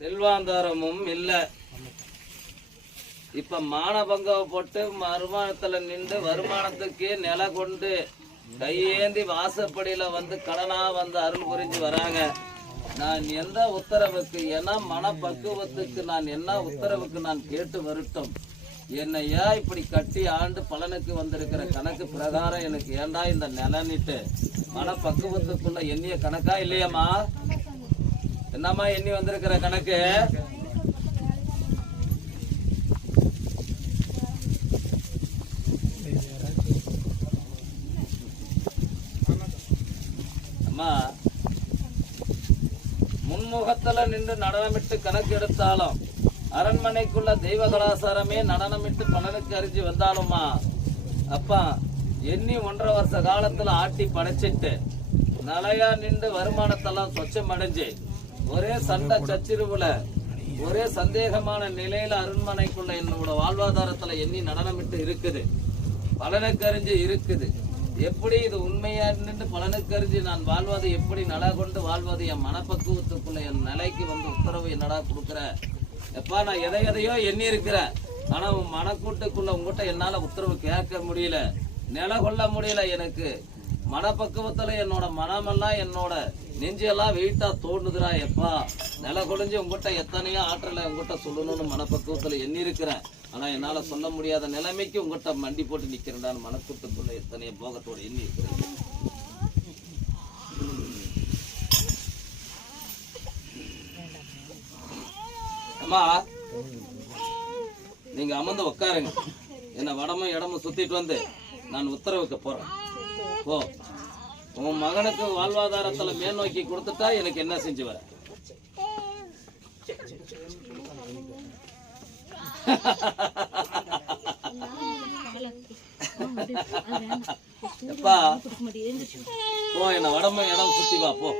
செல்வாந்தாரமும் இல்ல. இப்ப மானபங்கம் போட்டு வருமானத்துல நின்று வருமானத்துக்கே நில கொண்டு கையேந்தி வாசப்படியில வந்து கடனா வந்து அருள் புரிஞ்சு வராங்க. நான் எந்த உத்தரவுக்கு ஏன்னா மனப்பக்குவத்துக்கு நான் என்ன உத்தரவுக்கு நான் கேட்டு வரட்டும். என்னை ஏன் இப்படி கட்டி ஆண்டு பலனுக்கு வந்திருக்கிற கணக்கு பிரகாரம் எனக்கு ஏண்டா இந்த நிலனிட்டு மனப்பக்குவத்துக்குள்ள எண்ணிய கணக்கா இல்லையம்மா? என்னம்மா எண்ணி வந்திருக்கிற கணக்கு? அம்மா முன்முகத்துல நின்று நடனமிட்டு கணக்கு எடுத்தாலும் அரண்மனைக்குள்ள தெய்வ கலாச்சாரமே நடனமிட்டு பலனுக்கு அறிஞ்சு வந்தாலுமா அப்பா எண்ணி 1.5 வருஷ காலத்துல ஆட்டி படைச்சிட்டு நிலையா நின்று வருமானத்தெல்லாம் சொச்சம் அடைஞ்சு ஒரே சண்டை சச்சிருவுல ஒரே சந்தேகமான நிலையில அரண்மனைக்குள்ள என்னோட வாழ்வாதாரத்துல எண்ணி நடனமிட்டு இருக்குது, பலனுக்கு அறிஞ்சு இருக்குது. எப்படி இது உண்மையா நின்று பலனுக்கு அறிஞ்சு நான் வாழ்வது எப்படி நல கொண்டு வாழ்வது என் மனப்பக்குவத்துக்குள்ள என் நிலைக்கு வந்து உத்தரவு என்னடா கொடுக்குற? எப்பா நான் எதையோ எண்ணி இருக்கிறேன், ஆனா உன் மனக்கூட்டுக்குள்ள உங்ககிட்ட என்னால உத்தரவு கேட்க முடியல, நில கொள்ள முடியல. எனக்கு மனப்பக்குவத்துல என்னோட மனமெல்லாம் என்னோட நெஞ்செல்லாம் வெயிட்டா தோணுதுரா. எப்பா நில கொழிஞ்சு உங்ககிட்ட எத்தனையோ ஆற்றலை உங்ககிட்ட சொல்லணும்னு மனப்பக்குவத்துல எண்ணி இருக்கிறேன், ஆனா என்னால சொல்ல முடியாத நிலைமைக்கு உங்ககிட்ட மண்டி போட்டு நிக்கிறேன். மனக்கூட்டுக்குள்ள எத்தனையோ போகத்தோட எண்ணி இருக்கிறேன். அம்மா நீங்க அமர்ந்து உட்காருங்க, என்ன வடமும் இடமும் சுத்திட்டு வந்து நான் உத்தரவுக்கு போறேன். ஓ உன் மகனுக்கு வாழ்வாதாரத்துல மேல் நோக்கி கொடுத்துட்டா எனக்கு என்ன செஞ்சு வர? எப்பா போ, என்ன வடமும் இடம் சுத்தி வா போ.